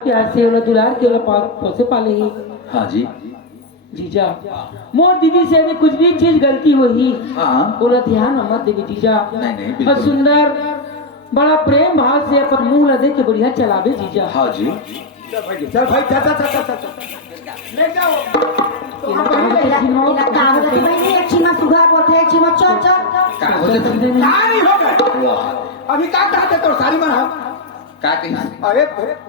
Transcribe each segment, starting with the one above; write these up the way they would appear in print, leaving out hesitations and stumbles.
प्यार से ओला दुलार के ओला पोसे पाले ही। हाँ जी। जीजा मोर दीदी से भी कुछ भी चीज गलती हुई हाँ ओला ध्यान मत देवी जीजा। नहीं नहीं और बिल्कुल। सुंदर बड़ा प्रेम भाव से अपन मुंह लदे के बढ़िया चलावे जीजा। हाँ जी। चल भाई चल ले जाओ। तो हम नहीं हो गए अभी का कहते तो सारी मना का कही अरे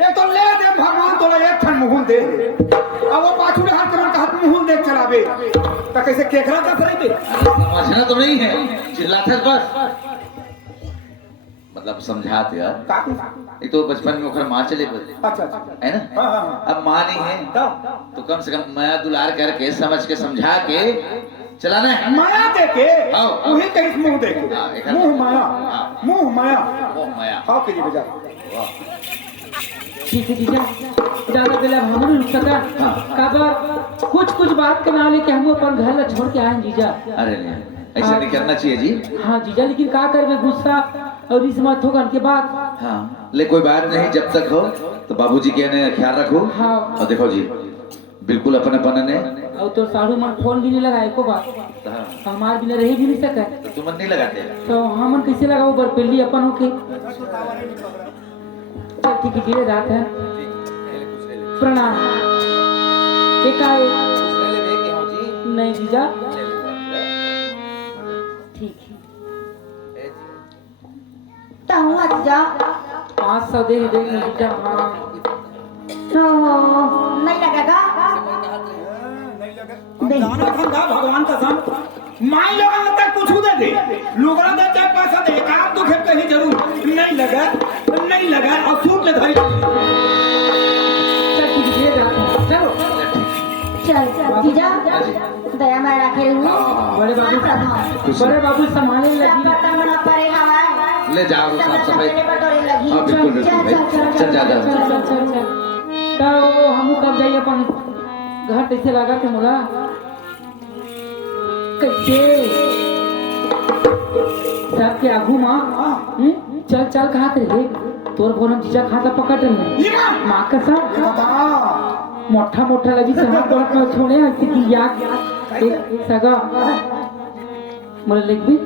ये तो ले दे भगवान तो एक ठन मुहुल दे अब वो पाछू में हाथ कर हाथ मुहुल देख चलावे तो कैसे केकरा का करेंगे समझना तो नहीं है, चिल्लाते बस मतलब समझाते यार। एक तो बचपन में ओखर माँ चले गए अच्छा है ना। हाँ। अब माँ नहीं है तो कम से कम माया दुलार करके समझ के समझा के चलाना है। माया देके हाँ। वही कहीं मुंह देखे हाँ, एक मुंह माया हाँ। मुंह माया वो माया। हाँ कीजिए बेटा ठीक है जीजा ज्यादा बेला हम रुक सका काबर कुछ बात के ना लेके हम अपन घर ला छोड़ के आए जीजा। अरे नहीं ऐसा नहीं करना चाहिए जी। हाँ जीजा लेकिन का करबे गुस्सा और इस मत होगा के बाद। हाँ ले कोई बात नहीं, जब तक हो तो बाबूजी के ने ख्याल रखो। हाँ। और देखो जी बिल्कुल अपन अपन ने और तो साड़ू मन फोन भी नहीं लगाए को बात हाँ, हमार बिना रह भी नहीं सके तो तुम मन नहीं लगाते। तो हमन कैसे लगाओ बरपेली अपन होके। चल ठीक है धीरे रात है प्रणाम। एकाएक नहीं जीजा ठीक है 500 दे देंगे जीजा। हाँ नहीं लगेगा दाना धंधा भगवान का काम मान लो अगर कुछ दे दे लोगरा दे चाहे पैसा दे एक आध दुखे कहीं जरूर नहीं लगा और सूट ले धरी चल ठीक है रात है चलो। चल जीजा दया मैं रखे हूँ बड़े बाबू संभालने लगी। बताना पड़ेगा मैं ले जाओ साफ सफाई। बटोरे लगी हाँ बिल्कुल बिल्कुल भाई चल जा जा। चल तो हम कब जाइए अपन घर कैसे लगा के मोला कैसे सबके आगू माँ चल चल कहा थे तोर फोन हम जीजा खाता पकड़ रहे माँ का सब मोटा लगी समाज पलट में छोड़े ऐसे की याद एक सगा मोला लिख भी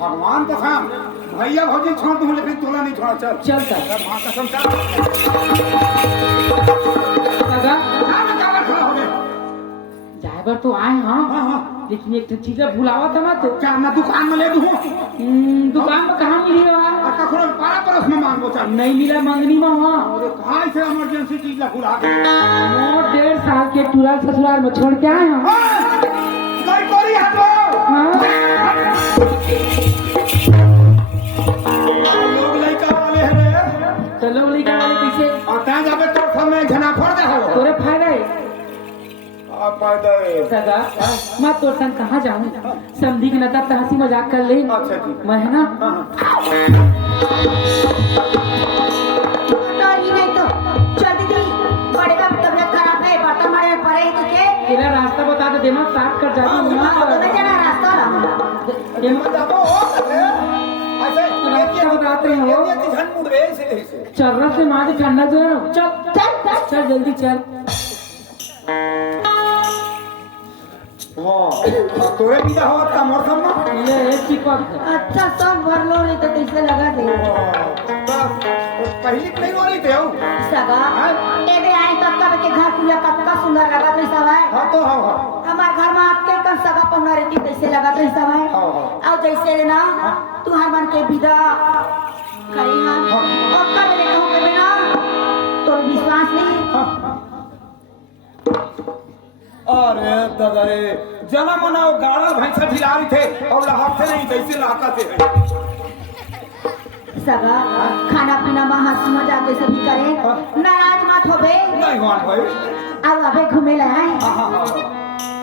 भगवान का काम भैया भौजी छोड़ दूं लेकिन तोला नहीं छोड़ा चल चलता मां कसम चल सगा खड़ा हो गए ड्राइवर तो आए हाँ हाँ लेकिन एक चीज भुलावा था मत क्या मैं दुकान में ले दूं दुकान में कहाँ मिली वहाँ कखरो पारा परस में मांगो चल नहीं मिला मंगनी में वहाँ अरे कहाँ से इमरजेंसी चीज ला भुला के मोर 1.5 साल के टूरा ससुराल में छोड़ के आए हैं। कोई कोरी हटो हाँ। लोग लड़का वाले हैं रे चलो लेके वाले कैसे और ता जाबे तो समय घना फोड़ दे हो तोरे फायदा है आप फायदा है सगा मैं तोर संग कहाँ जाऊँ समझी के नता तो हंसी मजाक कर ले अच्छा जी मैं है ना बटोरी नहीं तो चल दीदी बड़े का तबीयत खराब है बर्तन मारे में पड़े तुझे तेरा रास्ता बता दे देना स्टार्ट कर जा तो जना रास्ता रहा बताते हो चर्रा से मार ठंडा जो है चल चल जल्दी चल। तोरे भी हो का मौसम में ये एक चिपक अच्छा सब भर लो नहीं तो कैसे लगा दे पहली नहीं हो रही थे सगा एबे आए तब कब के घर कुलिया कतका सुंदर लगा तो सब है हाँ तो हाँ हमार घर में आपके कन सगा पहुना रहती कैसे लगा तो सब है और जैसे ना तुम्हार मन के विदा करी हां और कर ले कहूं के बिना तो विश्वास नहीं अरे दादा रे जना मना गाड़ा भैंसा ढिला रही थे और हाथ से नहीं कैसे लाता थे सगा खाना पीना में हंसी मजाक कैसे भी करे नाराज मत होबे नहीं हुआ भाई अब अबे घूमे ला है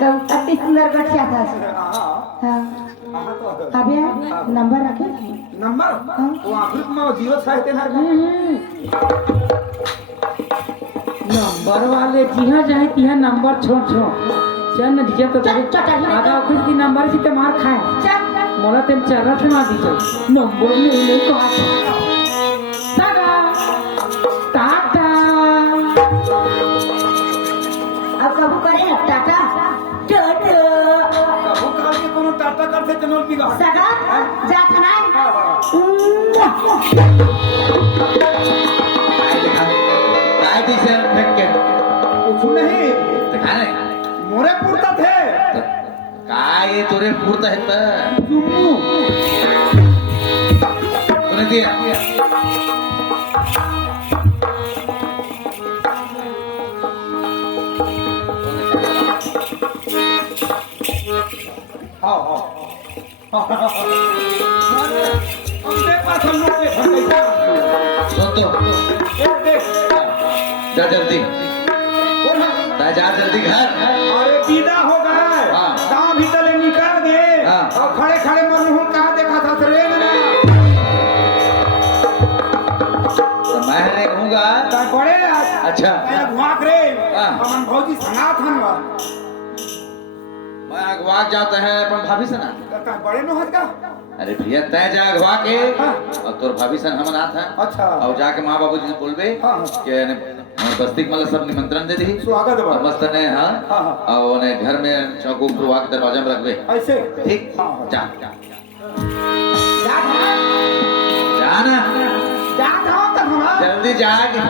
कब अति सुंदर गठिया था हां अबे नंबर रखे नंबर वो आखिर में 06 थे ना नंबर वाले जिहा जाए तिहा नंबर छोड़ चल न दीजिए तो आधा ऑफिस की नंबर से ते मार खाए मोला तेम चर्रा से मार दीजिए नंबर ले ले तो सगा टाटा कबू करे टाटा टाटा कबू काल के कोनो टाटा करते जनोल बिगा सगा जा खाना काय दिसे फेंक के कुछ नहीं दिखा रे मोरे पुरता थे काय तोरे पुरत है त जुम्मू तूने दिया हाँ हमसे पास हम लोग के घर कैसा सुन तो देख जा जल्दी बोल जा जल्दी घर अरे विदा हो गए हाँ। गाँव भीतर निकाल दे हाँ। और खड़े खड़े मरहूम कहाँ देखा था ट्रेन में तो मैं रहूंगा क्या बड़े अच्छा मैं घुआक रे हाँ। हमन भौजी संगात हन वा मैं अगवा जाता है अपन भाभी से ना का बड़े न हट का अरे भैया तय जा अगवा के हाँ। और तोर भाभी सन हम नाथ है अच्छा और जाके माँ बाबू जी से बोलबे हाँ, हाँ। कि ने बस्ती के मतलब सब निमंत्रण दे दी स्वागत बा और मस्त ने हाँ हाँ, हाँ। और उन्हें घर में चौक उपरवा के दरवाजा में रखबे ऐसे ठीक हाँ, हाँ। जा जा जाना जा जाओ तब हम जल्दी जाके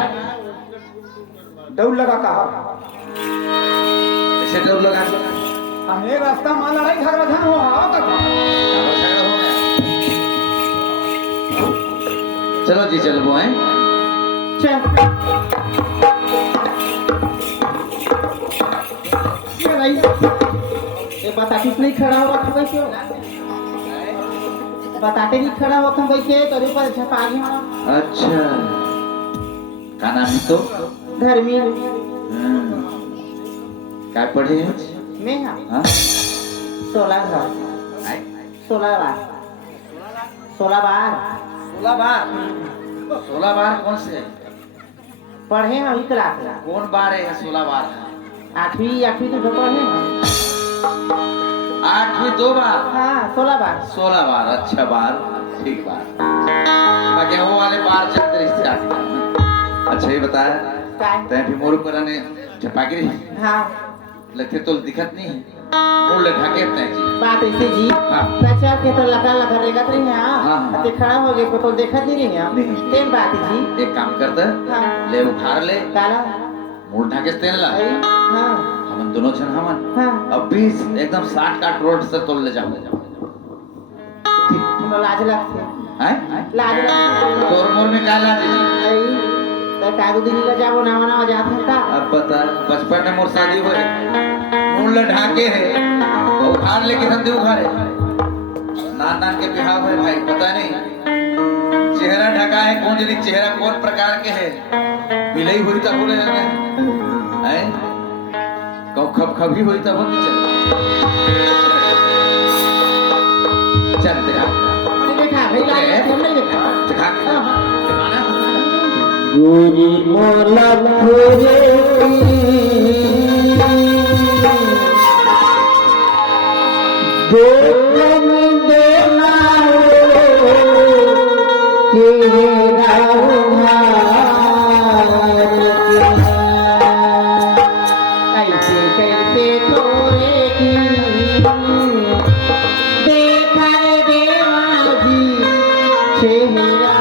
दौड़ लगा कहा ऐसे डर लगा हमें रास्ता मान लड़ाई झगड़ा धन हो आओ तब चलो जी चलो वो हैं ये बताते नहीं खड़ा होगा तुम कैसे बताते नहीं खड़ा होगा तुम कैसे तेरे पर छपा गया अच्छा का नाम है तो धर्मी क्या पढ़े हैं में हाँ 16 घर आए? 16 बार 16 बार 16 बार 16 बार कौन से पढ़े हैं अभी क्लास कौन बार है 16 बार 8वीं तो पढ़े हैं 8वीं 2 बार हाँ 16 बार 16 बार अच्छा बार ठीक बार बाकी वो वाले बार चलते रिश्ते अच्छा ये बताया काय तय भी मोर पर ने झपागिरी हाँ लगते तो दिखत नहीं है मोड़ ले ढाके तय जी बात ऐसे जी हाँ। बच्चा के तो लगा लगा रेगत रही है हाँ, हाँ। ते खड़ा हो गए तो देखत नहीं रही है नहीं। तेन बात है जी एक काम करता हाँ। ले उठार ले काला मोड़ ढाके तेन ला आई, हाँ हम दोनों जन हमन हाँ अब 20 एकदम 60 काट रोड से तोड़ ले जाओ हम लाज लगते हैं लाज लगते तोर मोर में काला जी आई तो कागू दिन ले जाबो ना ना जात है का अब बता बचपन में मोर शादी हुए मोड़ ले ढाके है तो उखाड़ ले किधर दे उखाड़े नान नान के बिहाव है भाई पता नहीं चेहरा ढका है कौन यदि चेहरा कौन प्रकार के है बिलई हुई तब बोले हैं कौ खब खबी हुई तब नहीं चल देखा देखा भाई लाज हम नहीं देखा दिखा दिखाना गोरी मोला खोरे ऐसे कैसे थोड़े की देखा देवा जी चेहरा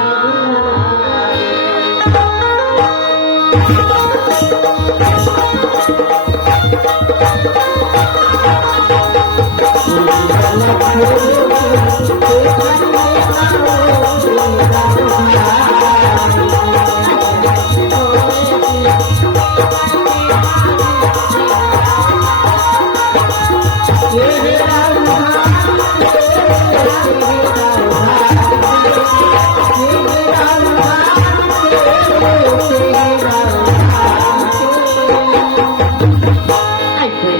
कैसे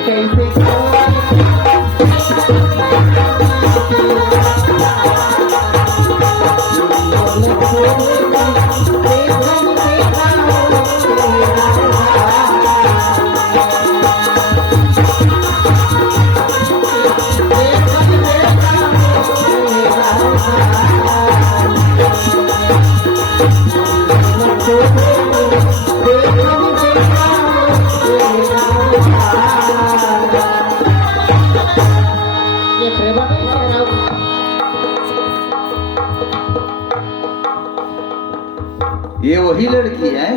ये वही लड़की है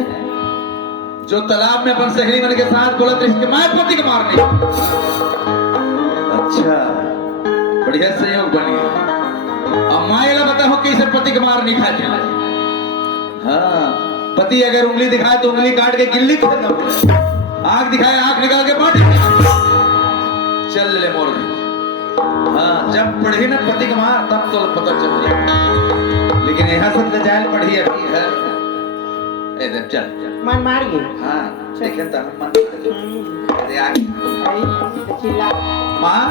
जो तालाब में अपन सहेली मन के साथ बोला था इसके माए पति को मारने। अच्छा, बढ़िया संयोग बनी। अब माएला बताओ कि इसे पति को मार नहीं खाते। हाँ, पति अगर उंगली दिखाए तो उंगली काट के गिल्ली को आंख दिखाए आंख निकाल के मार चल ले मोर। हाँ, जब पढ़ी ना पति को मार तब तो पता चल गया। लेकिन यहाँ सब जाल पढ़ी अभी है। चल चल मन मारिए। हाँ, देखे तो हम मन अरे आगे चिल्ला माँ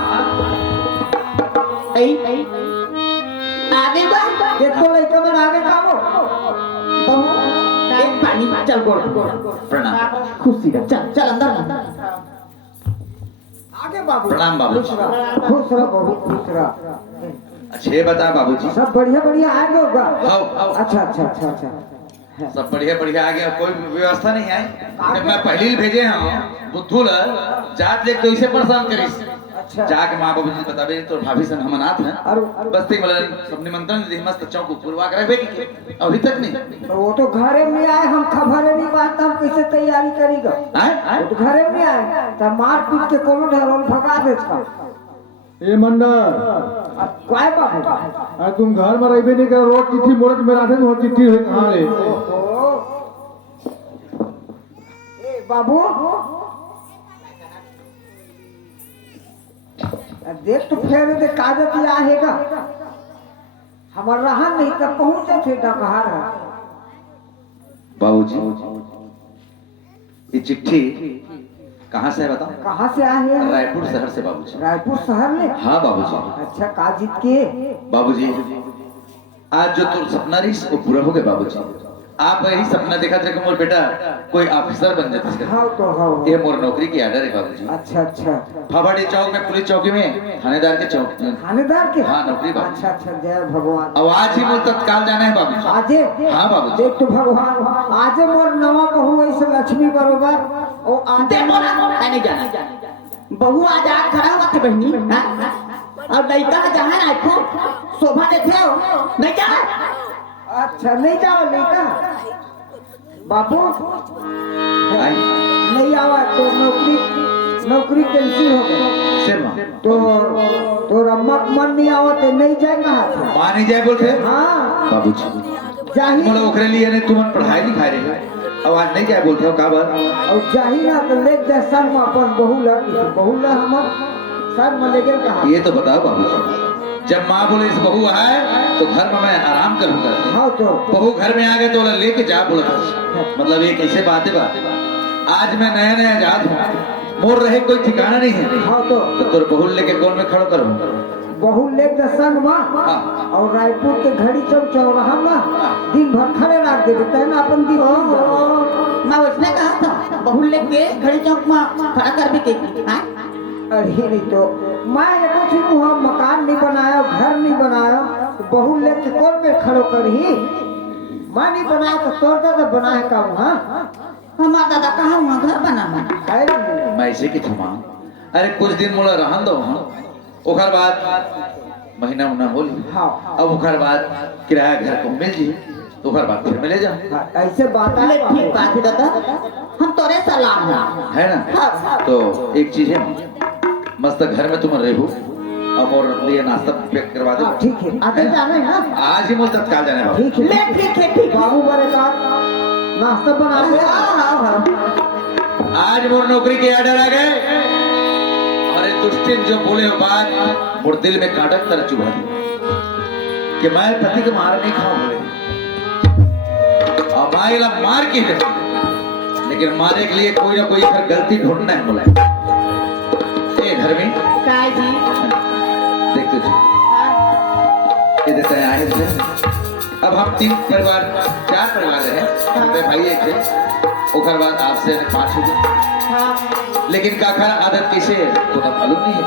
आगे बा देखो लड़का बन आगे कामो एक पानी चल गोड़ प्रणाम। खुशी रह। चल चल अंदर आगे बाबू। प्रणाम बाबू। खुश रहो बाबू, खुश रहो। अच्छा ये बता बाबूजी, सब बढ़िया बढ़िया आ गए होगा। आओ आओ। अच्छा अच्छा अच्छा अच्छा। सब बढ़िया बढ़िया आ गया, कोई व्यवस्था नहीं है। जब मैं पहले ही भेजे हैं बुद्धू ल जात ले तो इसे परेशान करिस। अच्छा। जाके माँ बाबू जी बताबे तो भाभी सन हम अनाथ हैं। अरे बस ठीक बोला सब निमंत्रण दी मस्त चौक पूर्वा करे बेटी अभी तक नहीं। वो तो घरे में आए, हम खबर नहीं पाते हम कैसे तैयारी करेगा। हैं? वो तो घरे में आए तो मार पीट के कोनो ढेरोल भगा देता। ए मंडल, काय बाबू? अरे तुम घर में रही नहीं कर रोज चिट्ठी मोरत में आते तो चिट्ठी हुई कहाँ रे? ए बाबू देख तो फेर दे कागज आएगा हमार रहा नहीं तब पहुंचे थे डकहार। बाबूजी ये चिट्ठी कहाँ से है बताओ? कहाँ से आए हैं? रायपुर शहर से बाबूजी। रायपुर शहर में। हाँ बाबूजी। अच्छा काजित के बाबूजी आज जो तुम सपना रही वो पूरा हो गया बाबूजी। आप यही सपना देखा था कि मोर बेटा कोई ऑफिसर बन जाता। हाँ तो हाँ। ये मोर नौकरी की आर्डर है बाबूजी। अच्छा अच्छा। फाफाड़ी चौक में पुलिस चौकी में थानेदार के चौक में। थानेदार के? हाँ नौकरी बाबू। अच्छा अच्छा जय भगवान। अब आज ही मोर तत्काल जाना है बाबू। आजे? हाँ बाबूजी। देख तो भगवान आजे मोर नवा बहू ऐसे लक्ष्मी बरोबर ओ आजे नहीं जाना बहू आज आग खड़ा हुआ था बहनी। और लड़का जहाँ ना खूब शोभा देते हो नहीं जा। अच्छा नहीं जाओ लेकर बाबू आए? नहीं आवा तो नौकरी कैंसिल हो गई। सिर माँ। तो रमक मन नहीं आवा तो नहीं जाए कहा था। माँ नहीं जाए बोलते? हाँ बाबूजी जाही मोला ओखरे लिए ने तुम पढ़ाई लिखाई रहे अब आज नहीं जाए बोलते हो का बात? और जाही ना तो ले दे सर में अपन बहू ला हमर सर में लेके कहा। ये तो बताओ बाबूजी, जब माँ बोले इस बहू आए तो घर में मैं आराम करूंगा। हाँ तो बहू घर में आ गए तो लेके जा बोला था। मतलब ये कैसे बात है बात? आज मैं नया नया आजाद हूँ, मोर रहे कोई ठिकाना नहीं है। हाँ तो तुर बहू लेके कौन में खड़ो करूँ? बहू ले दे सर में हाँ। और रायपुर के घड़ी चौक चौराहा में दिन भर खड़े रख दे देते हैं ना अपन दिन। मैं उसने कहा था बहू लेके घड़ी चौक में खड़ा कर भी के। अरे नहीं तो मैं कुछ वहाँ मकान नहीं बनाया घर नहीं बनाया तो बहू लेके कौन में खड़ो कर ही मैं नहीं बनाया तो तोड़ दादा बना है का वहाँ। हमारा दादा कहा हुआ घर बनाना है मैं इसे की थमा। अरे कुछ दिन मोला रहन दो हाँ, ओखर बाद महीना उना होली। हाँ अब ओखर बाद किराया घर को मिल जी तो ओखर बाद फिर मिले जा ऐसे बात ले ठीक बात है दादा हम तोरे सलाम है ना। तो एक चीज है मस्त घर में तुम रहू अब और लिए नाश्ता पैक करवा दो। ठीक है आगे जाना है ना। आज ही मोर तत्काल जाने बाबू। ठीक है ले ठीक है ठीक बाबू बड़े का नाश्ता बना दे। आज मोर नौकरी के आर्डर आ गए और ये दुष्टिन जो बोले हो बात मोर दिल में काटक तरह चुभा दी कि मैं पति को मार नहीं खाऊं बोले और मारेला मार के दे, लेकिन मारने के लिए कोई ना कोई फिर गलती ढूंढना है बोला। ए घर में काय जी देख तुझे ये देता है आए थे। अब हम 3 परिवार 4 परिवार हैं मेरे भाई एक थे ओखर बाद आपसे 5 हो गए। लेकिन काखा आदत कैसे तो ना मालूम नहीं है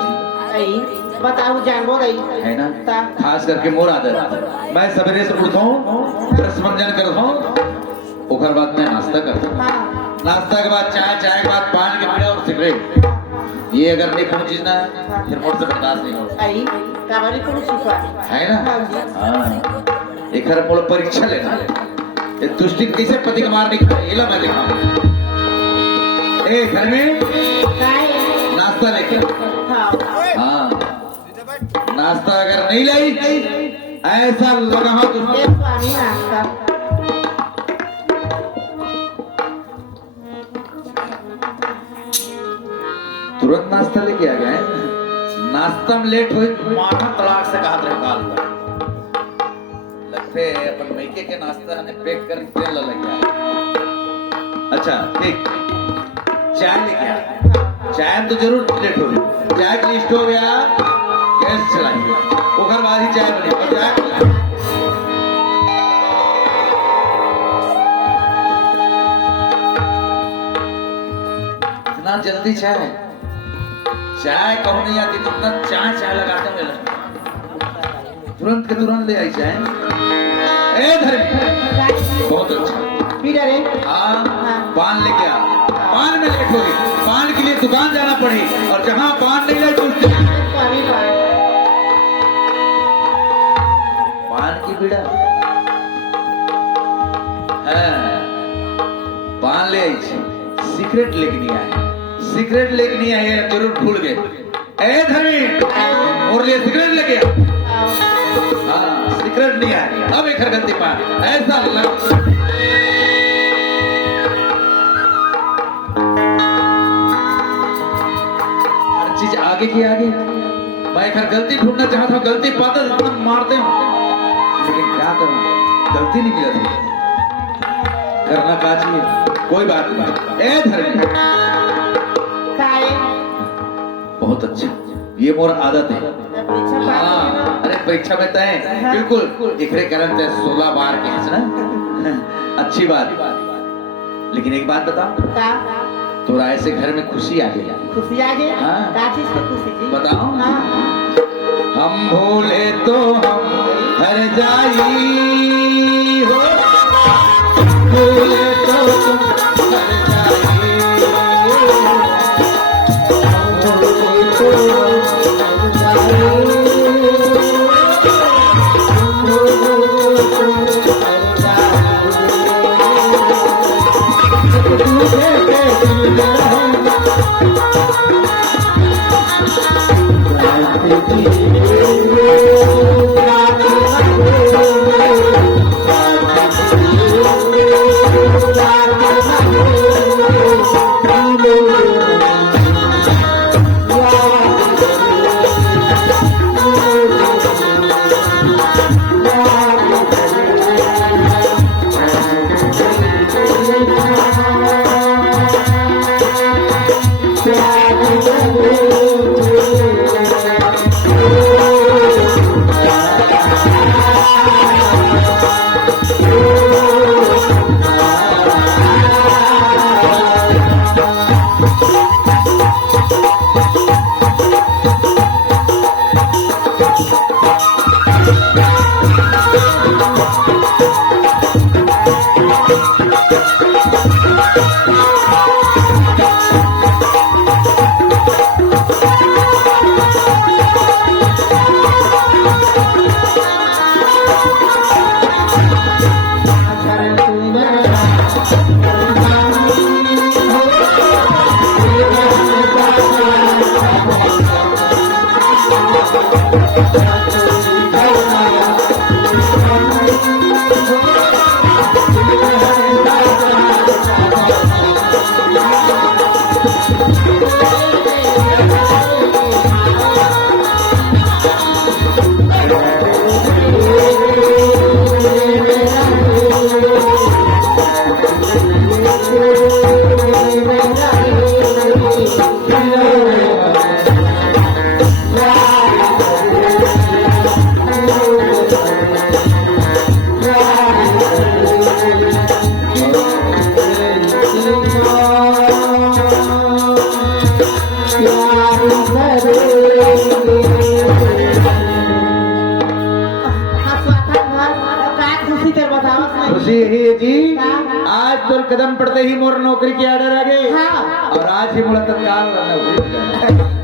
बताओ जानबो रही है ना। खास करके मोर आदत मैं सवेरे से उठता हूँ ब्रश मंजन करता हूँ ओखर बाद मैं नाश्ता करता हूँ। नाश्ता के बाद चाय के बाद पान के पीड़ा और सिगरेट ये अगर नहीं कोनो चीज ना फिर मोर से बर्दाश्त नहीं होता है ना। हाँ एक हर मोल परीक्षा लेना ये तुष्टि कैसे पति का मार नहीं ये ला मैं दिखाऊं। ए घर में नाश्ता लेके हाँ नाश्ता अगर नहीं लाई ऐसा लगा हो तो तुरंत नाश्ता लेके आ गए। नाश्ता में लेट हुई माथा तलाक से कहा निकाल लगते अपन मैके के नाश्ता ने पैक कर तेल लग गया। अच्छा ठीक चाय लेके आ। चाय तो जरूर लेट होगी। चाय के लिए स्टोव या गैस चलाएंगे ओकर बाद ही चाय बनेगी। चाय इतना जल्दी चाय कहूँ नहीं आती तो इतना चाय लगाते हुए तुरंत के तुरंत ले आई चाय। ए धर्मी बहुत अच्छा हाँ पान लेके आ। पान में लेट होगी पान के लिए दुकान जाना पड़ी और जहाँ पान नहीं ले उससे पान की बीड़ा पान ले आई सिगरेट लेके नहीं आए। सिगरेट लेके नहीं आए जरूर भूल गए। ए धनी और लिए सिगरेट लेके हाँ सिगरेट नहीं आए। अब एक गलती पान ऐसा लग चीज आगे की आगे मैं खैर गलती ढूंढना चाहता हूँ। गलती पाता मारते हूँ लेकिन क्या करूँ गलती नहीं मिला थी करना का चाहिए कोई बात नहीं। ए धर्मी बहुत अच्छा ये मोर आदत है। हाँ अरे परीक्षा में तय बिल्कुल इखरे करम तय 16 बार के है ना अच्छी बात। लेकिन एक बात बताओ थोड़ा ऐसे घर में खुशी आ गई। खुशी आ गई हाँ क्या चीज की खुशी जी बताओ। हाँ हम भूले तो हम हर जाई हो भूले तो तुम हर जाई खुशी यही है जी आज तो कदम पड़ते ही मोर नौकरी की आर्डर आ गई हाँ। और आज ही मुझे तत्काल नौकरी